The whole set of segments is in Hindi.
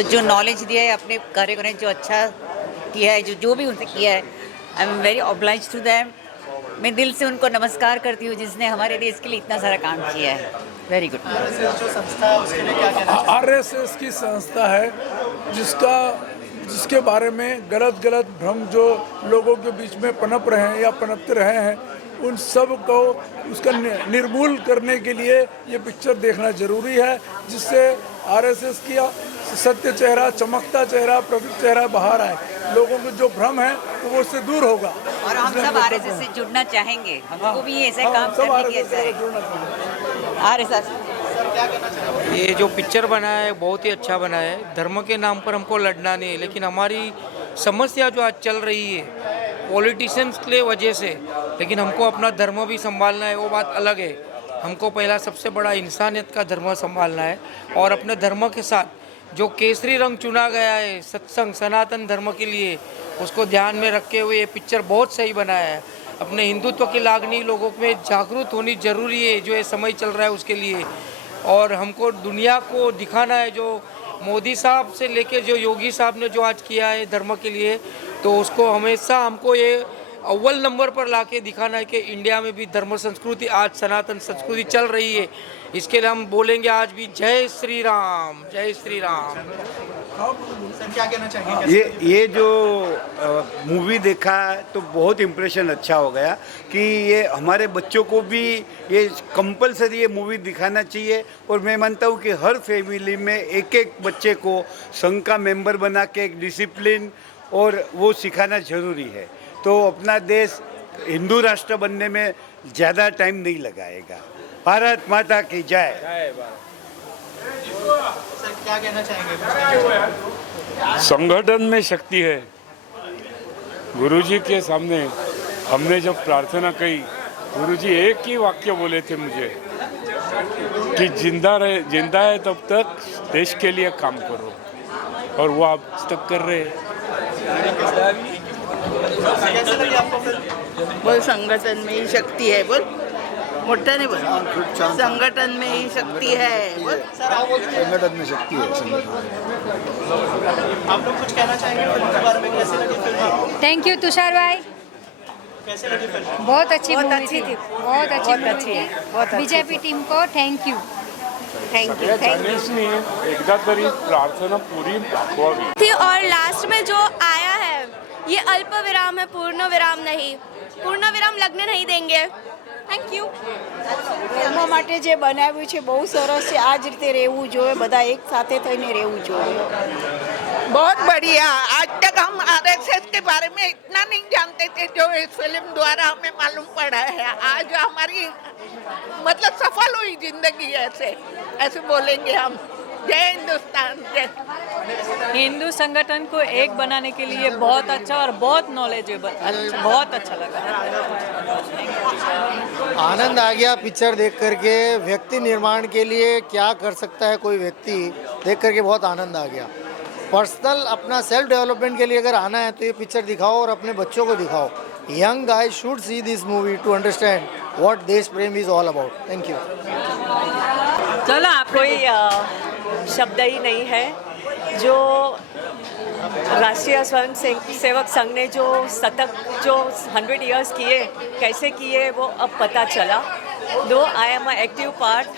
और जो नॉलेज दिया है अपने कार्य ने जो अच्छा किया है, जो भी उनसे किया है, I am very oblige to them. मैं दिल से उनको नमस्कार करती हूँ जिसने हमारे देश के लिए इतना सारा काम किया है। Very good. जो संस्था है उसके लिए क्या कहना चाहिए? आरएसएस की संस्था है जिसके बारे में गलत भ्रम जो लोगों के बीच में पनप रहे हैं या पनपते रहे हैं, उन सब को उसका निर्मूल करने के लिए ये पिक्चर देखना जरूरी है, जिससे आरएसएस की सत्य चेहरा, चमकता चेहरा, प्रतीक चेहरा बाहर आए। लोगों को जो भ्रम है वो उससे दूर होगा। और हम सब आरएसएस से जुड़ना चाहेंगे, हमको भी ऐसे काम करने की ऐसा है। आरएसएस ये जो पिक्चर बना है बहुत ही अच्छा बना है। धर्म के नाम पर हमको लड़ना नहीं है, लेकिन हमारी समस्या जो आज चल रही है पॉलिटिशियंस के वजह से, लेकिन हमको अपना धर्म भी संभालना है, वो बात अलग है। हमको पहला सबसे बड़ा इंसानियत का धर्म संभालना है और अपने धर्म के साथ जो केसरी रंग चुना गया है सत्संग सनातन धर्म के लिए, उसको ध्यान में रखते हुए ये पिक्चर बहुत सही बनाया है। अपने हिंदुत्व की लागनी लोगों में जागरूक होनी जरूरी है, जो ये समय चल रहा है उसके लिए। और हमको दुनिया को दिखाना है, जो मोदी साहब से लेके जो योगी साहब ने जो आज किया है धर्म के लिए, तो उसको हमेशा हमको ये अव्वल नंबर पर लाके दिखाना है कि इंडिया में भी धर्म संस्कृति आज सनातन संस्कृति चल रही है। इसके लिए हम बोलेंगे आज भी जय श्री राम, जय श्री राम। सर क्या कहना चाहेंगे? ये जो मूवी देखा तो बहुत इम्प्रेशन अच्छा हो गया कि ये हमारे बच्चों को भी ये कंपलसरी ये मूवी दिखाना चाहिए। और मैं मानता हूँ कि हर फैमिली में एक एक बच्चे को संघ का मेंबर बना के एक डिसिप्लिन और वो सिखाना ज़रूरी है, तो अपना देश हिंदू राष्ट्र बनने में ज़्यादा टाइम नहीं लगाएगा। भारत माता की जय। सर क्या कहना चाहेंगे? संगठन में शक्ति है। गुरुजी के सामने हमने जब प्रार्थना की, गुरुजी एक ही वाक्य बोले थे मुझे कि जिंदा है तब तक देश के लिए काम करो, और वो आप तक कर रहे हैं। कैसे लगी आपको फिल्म? बोल संगठन में ही शक्ति है, बोल मोठा नहीं बोल, संगठन में ही शक्ति है, बोल संगठन में शक्ति है। आप लोग कुछ कहना चाहेंगे फिल्म के बारे में? कैसे लगी फिल्म आपको? थैंक यू तुषार भाई, कैसे लगी फिल्म? बहुत अच्छी मूवी थी, बहुत अच्छी मूवी थी। बीजेपी टीम को थैंक यू। गणेशनी एकदा तरी प्रार्थना पूरी दाखवावी थी। और लास्ट में जो आया है ये अल्प विराम है, पूर्ण विराम नहीं। पूर्ण विराम लगने नहीं देंगे। Thank you. ધર્મ માટે જે બનાવ્યું છે બહુ સરસ છે। આ જ રીતે રહેવું જોઈએ, બધા એક સાથે થઈને રહેવું જોઈએ। बहुत बढ़िया। आज तक हम आरएसएस के बारे में इतना नहीं जानते थे जो इस फिल्म द्वारा हमें मालूम पड़ा है। आज हमारी मतलब सफल हुई जिंदगी, ऐसे बोलेंगे हम। जय हिंदुस्तान, जय। हिंदू संगठन को एक बनाने के लिए बहुत अच्छा और बहुत नॉलेजेबल, बहुत अच्छा लगा। आनंद आ गया पिक्चर देख करके। व्यक्ति निर्माण के लिए क्या कर सकता है कोई व्यक्ति, देख करके बहुत आनंद आ गया। पर्सनल अपना सेल्फ डेवलपमेंट के लिए अगर आना है तो ये पिक्चर दिखाओ और अपने बच्चों को दिखाओ। Young guys should see this movie to understand what देश प्रेम is all about. Thank you. चलो, कोई शब्द ही नहीं है। जो राष्ट्रीय स्वयं सेवक संघ ने जो 100 इयर्स किए, कैसे किए वो अब पता चला। दो आई एम एक्टिव पार्ट,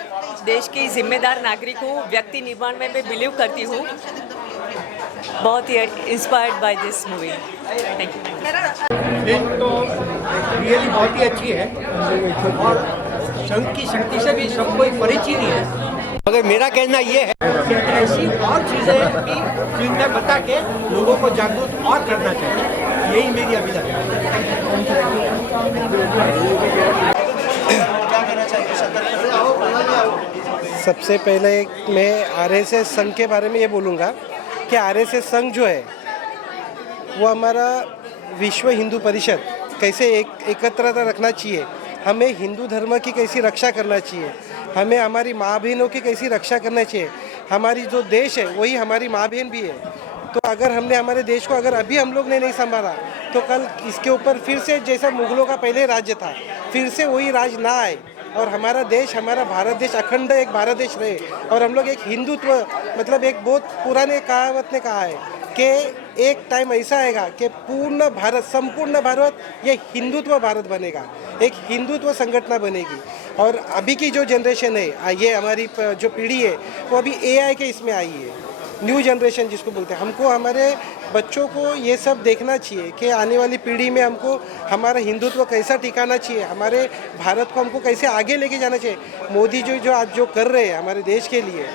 देश की जिम्मेदार नागरिक हूँ, व्यक्ति निर्माण में मैं बिलीव करती हूँ। बहुत ही inspired by this movie. Thank you. Film तो रियली बहुत ही अच्छी है और संघ की शक्ति से भी सब कोई परिचित ही है। मगर मेरा कहना ये है कि ऐसी और चीज़ें भी फिल्म में बता के लोगों को जागरूक और करना चाहिए, यही मेरी अभिलाषा है। सबसे पहले मैं आरएसएस संघ के बारे में ये बोलूँगा कि आरएसएस संघ जो है वो हमारा विश्व हिंदू परिषद कैसे एकत्रता रखना चाहिए, हमें हिंदू धर्म की कैसी रक्षा करना चाहिए, हमें हमारी माँ बहनों की कैसी रक्षा करना चाहिए। हमारी जो देश है वही हमारी माँ बहन भी है। तो अगर हमने हमारे देश को अगर अभी हम लोग ने नहीं संभाला तो कल इसके ऊपर फिर से जैसा मुगलों का पहले राज्य था फिर से वही राज ना आए, और हमारा देश, हमारा भारत देश अखंड एक भारत देश रहे। और हम लोग एक हिंदुत्व, मतलब एक बहुत पुराने कहावत ने कहा है कि एक टाइम ऐसा आएगा कि पूर्ण भारत, संपूर्ण भारत ये हिंदुत्व भारत बनेगा, एक हिंदुत्व संगठन बनेगी। और अभी की जो जनरेशन है, ये हमारी जो पीढ़ी है, वो अभी AI के इसमें आई है, न्यू जनरेशन जिसको बोलते हैं। हमको हमारे बच्चों को ये सब देखना चाहिए कि आने वाली पीढ़ी में हमको हमारा हिंदुत्व कैसा टिकाना चाहिए, हमारे भारत को हमको कैसे आगे लेके जाना चाहिए। मोदी जो आज जो कर रहे हैं हमारे देश के लिए,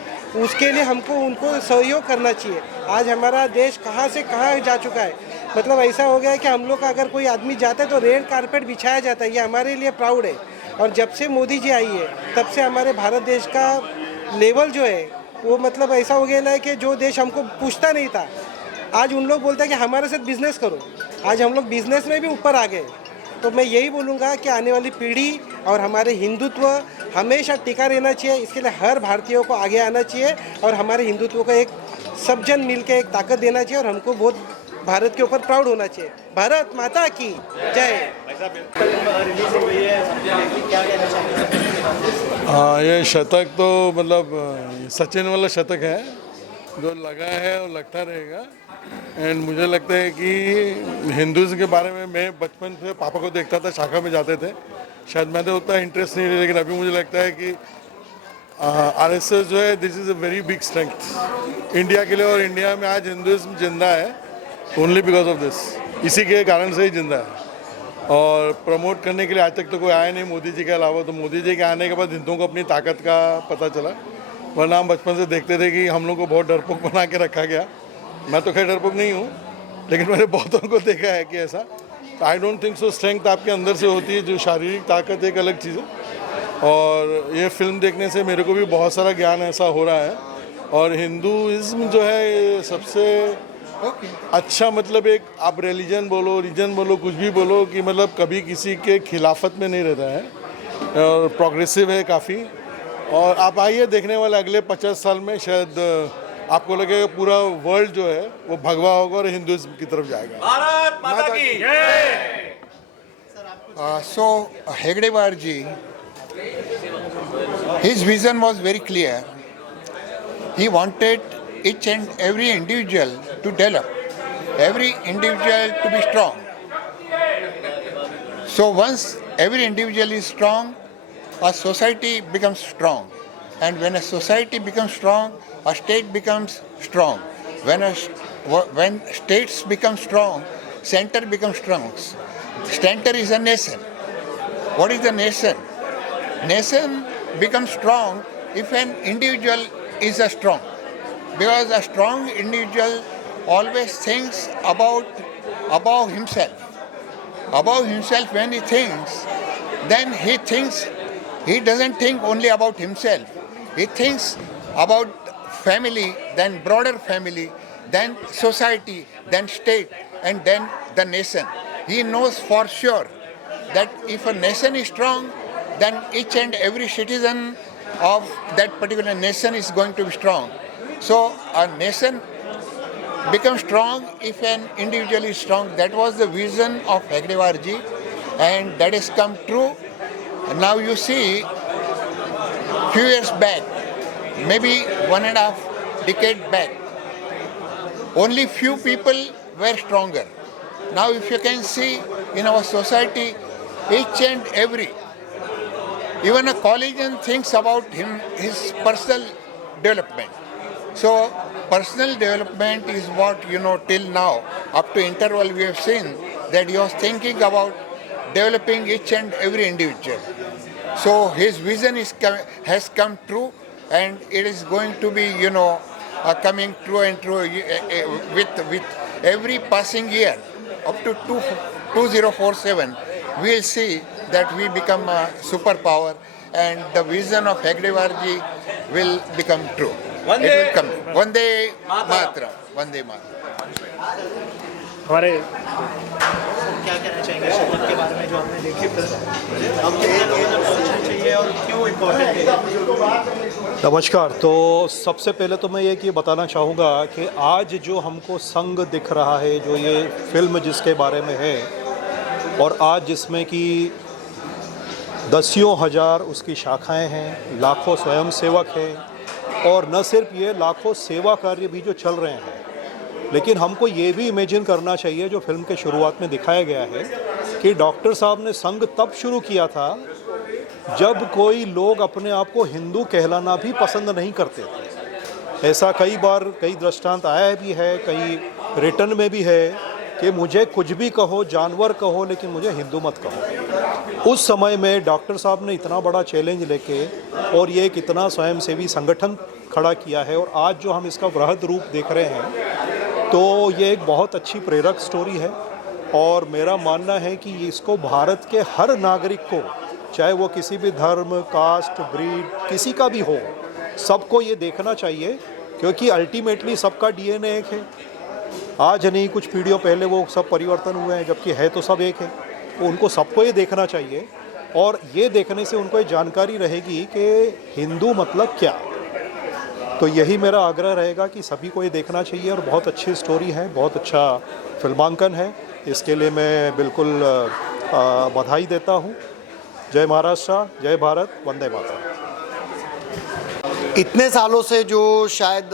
उसके लिए हमको उनको सहयोग करना चाहिए। आज हमारा देश कहाँ से कहाँ जा चुका है, मतलब ऐसा हो गया है कि हम लोग का अगर कोई आदमी जाता है तो रेड कारपेट बिछाया जाता है, ये हमारे लिए प्राउड है। और जब से मोदी जी आई है तब से हमारे भारत देश का लेवल जो है वो मतलब ऐसा हो गया है कि जो देश हमको पूछता नहीं था, आज उन लोग बोलते हैं कि हमारे साथ बिजनेस करो। आज हम लोग बिजनेस में भी ऊपर आ गए। तो मैं यही बोलूँगा कि आने वाली पीढ़ी और हमारे हिंदुत्व हमेशा टिका रहना चाहिए। इसके लिए हर भारतीयों को आगे आना चाहिए और हमारे हिंदुत्व को एक सब जन मिल के एक ताकत देना चाहिए और हमको बहुत भारत के ऊपर प्राउड होना चाहिए। भारत माता की जय। रिलीज हो गई है, क्या कहना चाहेंगे? हाँ, ये शतक तो मतलब सचिन वाला शतक है, जो लगा है और लगता रहेगा। एंड मुझे लगता है कि हिंदुज़म के बारे में मैं बचपन से पापा को देखता था, शाखा में जाते थे, शायद मैं तो उतना इंटरेस्ट नहीं, लेकिन अभी मुझे लगता है कि RSS जो है, this is a very big strength India के लिए। और इंडिया में आज हिंदुज़म जिंदा है ओनली बिकॉज ऑफ दिस, इसी के कारण से ही जिंदा है। और प्रमोट करने के लिए आज तक तो कोई आया नहीं मोदी जी के अलावा। तो मोदी जी के आने के बाद हिंदुओं को अपनी ताकत का पता चला, वरना हम बचपन से देखते थे कि हम लोग को बहुत डरपोक बना के रखा गया। मैं तो खैर डरपोक नहीं हूँ, लेकिन मैंने बहुतों को देखा है कि ऐसा। I don't think so. Strength आपके अंदर से होती है, जो शारीरिक ताकत एक अलग चीज़ है। और ये फिल्म देखने से मेरे को भी बहुत सारा ज्ञान ऐसा हो रहा है। और हिंदुइज्म जो है सबसे अच्छा, मतलब एक आप रिलीजन बोलो, रीजन बोलो, कुछ भी बोलो, कि मतलब कभी किसी के खिलाफत में नहीं रहता है और प्रोग्रेसिव है काफ़ी। और आप आइए देखने वाले अगले 50 साल में शायद आपको लगेगा पूरा वर्ल्ड जो है वो भगवा होगा और हिंदुइज्म की तरफ जाएगा। भारत माता की जय। So Hegdewar ji, his vision was very clear. He wanted each and every individual to develop, every individual to be strong. So once every individual is strong, a society becomes strong. And when a society becomes strong, a state becomes strong. When states become strong, center becomes strong. Center is a nation. What is the nation? Nation becomes strong if an individual is a strong. Because a strong individual always thinks above himself. Above himself when he thinks, then he doesn't think only about himself. He thinks about family, then broader family, then society, then state, and then the nation. He knows for sure that if a nation is strong, then each and every citizen of that particular nation is going to be strong. So a nation becomes strong if an individual is strong. That was the vision of Hegdewar ji, and that has come true. And now you see, few years back, maybe 1.5 decade back, only few people were stronger. Now if you can see in our society, each and every, even a collegian thinks about his personal development. So personal development is what, till now, up to interval we have seen that he was thinking about developing each and every individual. So his vision has come true, and it is going to be, coming true and true with every passing year. Up to 2047, we will see that we become a superpower, and the vision of Hegdewar ji will become true. It will come. Vande Mataram. Vande Mataram. हमारे क्या कहना चाहेंगे शपथ के बारे में जो हमने देखी फिल्म? हम कितने लोगों तक पहुंचना चाहिए और क्यों इम्पोर्टेंट है? नमस्कार। तो सबसे पहले तो मैं ये बताना चाहूँगा कि आज जो हमको संघ दिख रहा है, जो ये फिल्म जिसके बारे में है, और आज जिसमें कि दसियों हज़ार उसकी शाखाएं हैं, लाखों स्वयंसेवक हैं और न सिर्फ ये लाखों सेवा कार्य भी जो चल रहे हैं, लेकिन हमको ये भी इमेजिन करना चाहिए जो फिल्म के शुरुआत में दिखाया गया है कि डॉक्टर साहब ने संघ तब शुरू किया था जब कोई लोग अपने आप को हिंदू कहलाना भी पसंद नहीं करते थे। ऐसा कई बार कई दृष्टांत आया भी है, कई रिटर्न में भी है कि मुझे कुछ भी कहो, जानवर कहो, लेकिन मुझे हिंदू मत कहो। उस समय में डॉक्टर साहब ने इतना बड़ा चैलेंज लेके और ये एक इतना स्वयंसेवी संगठन खड़ा किया है और आज जो हम इसका वृहद रूप देख रहे हैं, तो ये एक बहुत अच्छी प्रेरक स्टोरी है और मेरा मानना है कि इसको भारत के हर नागरिक को, चाहे वो किसी भी धर्म, कास्ट, ब्रीड, किसी का भी हो, सबको ये देखना चाहिए क्योंकि अल्टीमेटली सबका डीएनए एक है। आज नहीं, कुछ पीढ़ियों पहले वो सब परिवर्तन हुए हैं, जबकि है तो सब एक है। तो उनको सबको ये देखना चाहिए और ये देखने से उनको ये जानकारी रहेगी कि हिंदू मतलब क्या। तो यही मेरा आग्रह रहेगा कि सभी को ये देखना चाहिए और बहुत अच्छी स्टोरी है, बहुत अच्छा फिल्मांकन है। इसके लिए मैं बिल्कुल बधाई देता हूँ। जय महाराष्ट्र, जय भारत, वंदे मातरम। इतने सालों से जो शायद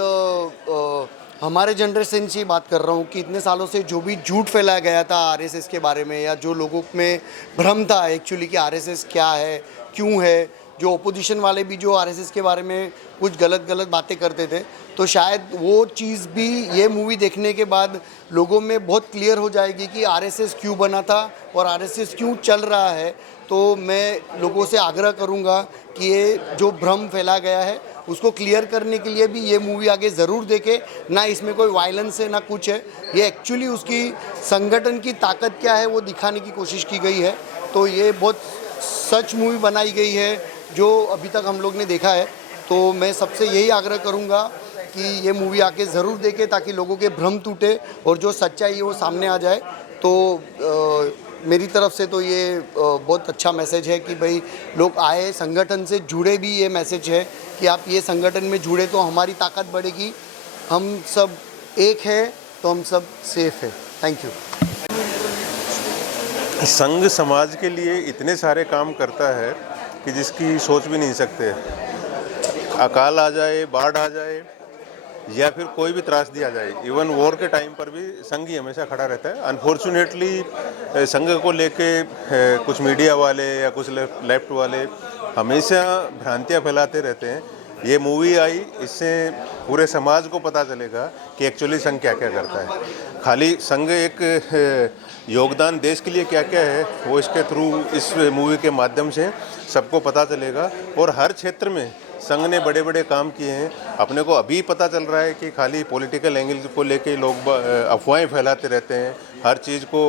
हमारे जनरेशन से बात कर रहा हूँ कि इतने सालों से जो भी झूठ फैलाया गया था आरएसएस के बारे में, या जो लोगों में भ्रम था एक्चुअली कि आरएसएस क्या है, क्यों है, जो ओपोजिशन वाले भी जो आरएसएस के बारे में कुछ गलत बातें करते थे, तो शायद वो चीज़ भी ये मूवी देखने के बाद लोगों में बहुत क्लियर हो जाएगी कि आरएसएस क्यों बना था और आरएसएस क्यों चल रहा है। तो मैं लोगों से आग्रह करूँगा कि ये जो भ्रम फैला गया है उसको क्लियर करने के लिए भी ये मूवी आगे ज़रूर देखें। ना इसमें कोई वायलेंस है ना कुछ है, ये एक्चुअली उसकी संगठन की ताकत क्या है वो दिखाने की कोशिश की गई है। तो ये बहुत सच मूवी बनाई गई है जो अभी तक हम लोग ने देखा है। तो मैं सबसे यही आग्रह करूँगा कि ये मूवी आके ज़रूर देखें ताकि लोगों के भ्रम टूटे और जो सच्चाई है वो सामने आ जाए। तो मेरी तरफ से तो ये बहुत अच्छा मैसेज है कि भाई लोग आए, संगठन से जुड़े भी। ये मैसेज है कि आप ये संगठन में जुड़े तो हमारी ताकत बढ़ेगी। हम सब एक है तो हम सब सेफ है। Thank you. संघ समाज के लिए इतने सारे काम करता है कि जिसकी सोच भी नहीं सकते। अकाल आ जाए, बाढ़ आ जाए या फिर कोई भी त्रासदी आ जाए, इवन वॉर के टाइम पर भी संघ ही हमेशा खड़ा रहता है। अनफॉर्चुनेटली संघ को लेके कुछ मीडिया वाले या कुछ लेफ्ट वाले हमेशा भ्रांतियां फैलाते रहते हैं। ये मूवी आई, इससे पूरे समाज को पता चलेगा कि एक्चुअली संघ क्या क्या करता है। खाली संघ एक योगदान देश के लिए क्या क्या है वो इसके थ्रू, इस मूवी के माध्यम से सबको पता चलेगा। और हर क्षेत्र में संघ ने बड़े बड़े काम किए हैं। अपने को अभी पता चल रहा है कि खाली पॉलिटिकल एंगल को लेके लोग अफवाहें फैलाते रहते हैं। हर चीज़ को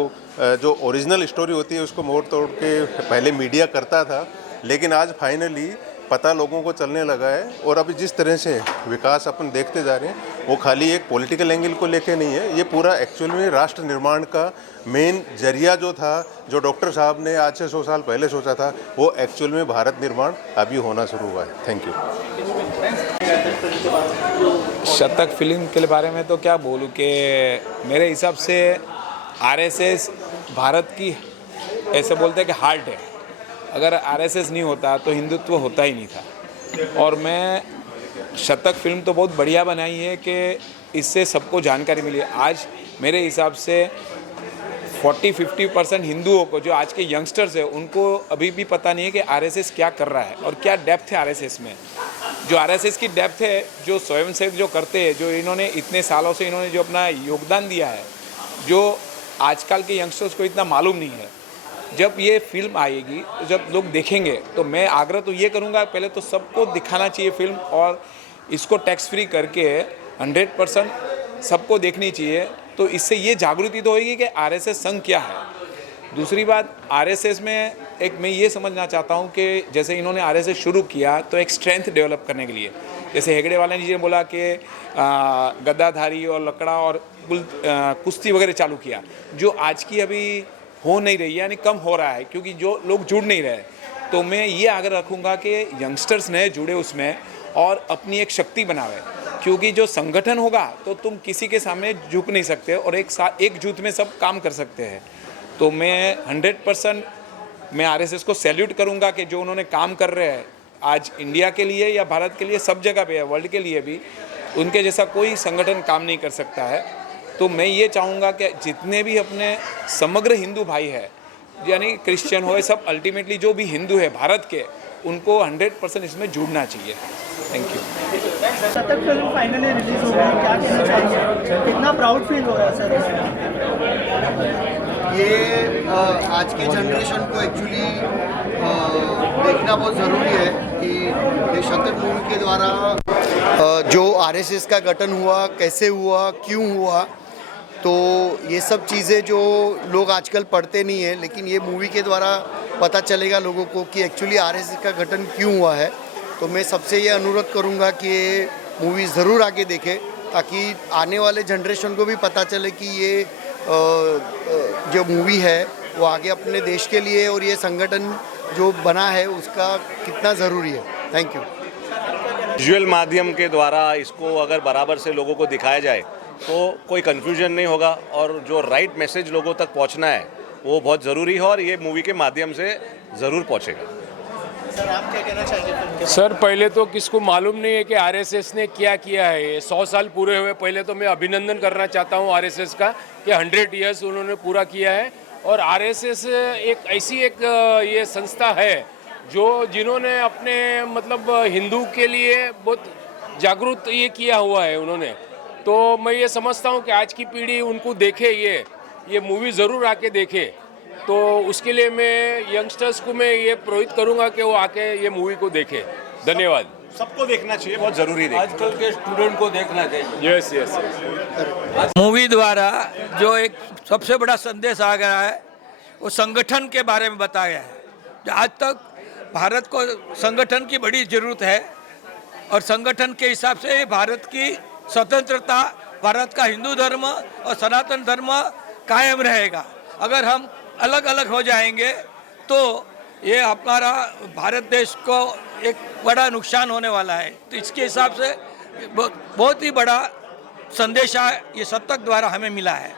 जो ओरिजिनल स्टोरी होती है उसको मोड़ तोड़ के पहले मीडिया करता था, लेकिन आज फाइनली पता लोगों को चलने लगा है। और अभी जिस तरह से विकास अपन देखते जा रहे हैं वो खाली एक पॉलिटिकल एंगल को लेके नहीं है, ये पूरा एक्चुअल में राष्ट्र निर्माण का मेन जरिया जो था, जो डॉक्टर साहब ने आज से 100 साल पहले सोचा था, वो एक्चुअल में भारत निर्माण अभी होना शुरू हुआ है। Thank you. शतक फिल्म के बारे में तो क्या बोलूँ कि मेरे हिसाब से आरएसएस भारत की, ऐसे बोलते हैं कि हार्ट है। अगर आरएसएस नहीं होता तो हिंदुत्व होता ही नहीं था। और मैं शतक फिल्म तो बहुत बढ़िया बनाई है कि इससे सबको जानकारी मिली। आज मेरे हिसाब से 40-50% हिंदुओं को, जो आज के यंगस्टर्स हैं, उनको अभी भी पता नहीं है कि आरएसएस क्या कर रहा है और क्या डेप्थ है आरएसएस में। जो आरएसएस की डेप्थ है, जो स्वयंसेवक जो करते हैं, जो इन्होंने इतने सालों से इन्होंने जो अपना योगदान दिया है, जो आजकल के यंगस्टर्स को इतना मालूम नहीं है। जब ये फिल्म आएगी, जब लोग देखेंगे, तो मैं आग्रह तो ये करूँगा, पहले तो सबको दिखाना चाहिए फिल्म और इसको टैक्स फ्री करके 100% सबको देखनी चाहिए। तो इससे ये जागृति तो होगी कि आरएसएस संघ क्या है। दूसरी बात, आरएसएस में एक मैं ये समझना चाहता हूँ कि जैसे इन्होंने आरएसएस शुरू किया तो एक स्ट्रेंथ डेवलप करने के लिए, जैसे हेगड़े वाले जी ने बोला कि गद्दाधारी और लकड़ा और कुश्ती वगैरह चालू किया, जो आज की अभी हो नहीं रही है, यानी कम हो रहा है क्योंकि जो लोग जुड़ नहीं रहे। तो मैं ये आग्रह रखूँगा कि यंगस्टर्स ने जुड़े उसमें और अपनी एक शक्ति बनावे, क्योंकि जो संगठन होगा तो तुम किसी के सामने झुक नहीं सकते और एक जुट में सब काम कर सकते हैं। तो मैं 100% मैं आरएसएस को सैल्यूट करूंगा कि जो उन्होंने काम कर रहे हैं आज इंडिया के लिए या भारत के लिए, सब जगह पे है, वर्ल्ड के लिए भी उनके जैसा कोई संगठन काम नहीं कर सकता है। तो मैं ये चाहूँगा कि जितने भी अपने समग्र हिंदू भाई है, यानी क्रिश्चियन हो, सब अल्टीमेटली जो भी हिंदू है भारत के, उनको 100% इसमें जुड़ना चाहिए। Thank you. शतक फिल्म फाइनली रिलीज हो गई, क्या कहना चाहेंगे, कितना प्राउड फील हो रहा है सर? ये आज के जनरेशन को एक्चुअली देखना बहुत ज़रूरी है कि ये शतक मूवी के द्वारा जो आरएसएस का गठन हुआ, कैसे हुआ, क्यों हुआ, तो ये सब चीज़ें जो लोग आजकल पढ़ते नहीं हैं, लेकिन ये मूवी के द्वारा पता चलेगा लोगों को कि एक्चुअली आरएसएस का गठन क्यों हुआ है। तो मैं सबसे ये अनुरोध करूँगा कि ये मूवी ज़रूर आगे देखें, ताकि आने वाले जनरेशन को भी पता चले कि ये जो मूवी है वो आगे अपने देश के लिए और ये संगठन जो बना है उसका कितना ज़रूरी है। Thank you. विजुअल माध्यम के द्वारा इसको अगर बराबर से लोगों को दिखाया जाए तो कोई कन्फ्यूजन नहीं होगा और जो राइट मैसेज लोगों तक पहुंचना है वो बहुत ज़रूरी है और ये मूवी के माध्यम से ज़रूर पहुंचेगा। सर आप क्या कहना चाहेंगे? सर पहले तो किसको मालूम नहीं है कि आरएसएस ने क्या किया है। ये 100 साल पूरे हुए, पहले तो मैं अभिनंदन करना चाहता हूँ आरएसएस का कि 100 ईयर्स उन्होंने पूरा किया है। और आरएसएस एक ऐसी एक ये संस्था है जो जिन्होंने अपने मतलब हिंदू के लिए बहुत जागरूक ये किया हुआ है उन्होंने। तो मैं ये समझता हूँ कि आज की पीढ़ी उनको देखे, ये मूवी ज़रूर आके देखे। तो उसके लिए मैं यंगस्टर्स को मैं ये प्रोहित करूँगा कि वो आके ये मूवी को देखे। धन्यवाद। सबको देखना चाहिए, बहुत ज़रूरी है। आजकल के स्टूडेंट को देखना चाहिए। Yes yes. मूवी द्वारा जो एक सबसे बड़ा संदेश आ गया है वो संगठन के बारे में बताया है। आज तक भारत को संगठन की बड़ी ज़रूरत है और संगठन के हिसाब से भारत की स्वतंत्रता, भारत का हिंदू धर्म और सनातन धर्म कायम रहेगा। अगर हम अलग अलग हो जाएंगे तो ये हमारा भारत देश को एक बड़ा नुकसान होने वाला है। तो इसके हिसाब से बहुत ही बड़ा संदेश ये शतक द्वारा हमें मिला है।